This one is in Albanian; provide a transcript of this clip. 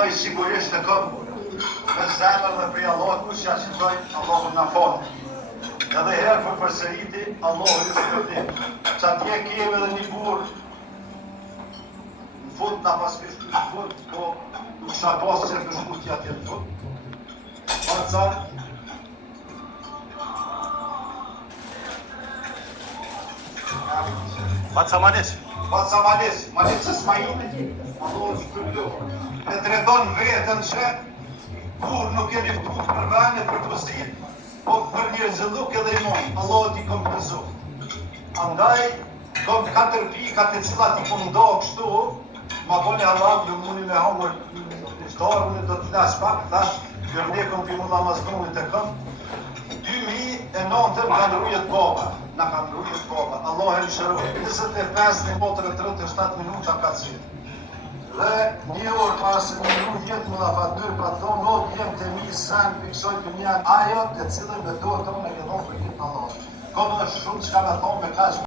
thoj sigurisht e kam me zemër dhe prej Allahut kush ja qëtoj Allahun na fal. Edhe herë për përsëriti Allahu ju shpërblim. Çatje kemi edhe një burr në fund na pas kështu në fund, po nuk sa pas që të shkut atje në fund. Faca Malic Ismaili, Allahu shpërblim. E tregon vetën që kur nuk e liftu për vene për pozitiv, po për një zëlluk edhe i mojnë, Allah t'i kompenzu. Andaj, kom 4 pikat e cilat i ndohë kështu, ma boni Allah, në muni me hongër iftarë, unë do t'les pak, thash, kërne kom për mulla mazdunit e këm, 2009 kanë rujet baba, na kanë rujet baba, Allah e lëshëruj, 25:37 minuta ka cilë. Dhe një orë pas një jetë më dha fatyrë, pra të thonë, jem të mi sen, piksoj të mja ajo të cilën me duhet tonë me këdo për jetë Allah. Kodë është shumë që ka me thonë me kashë.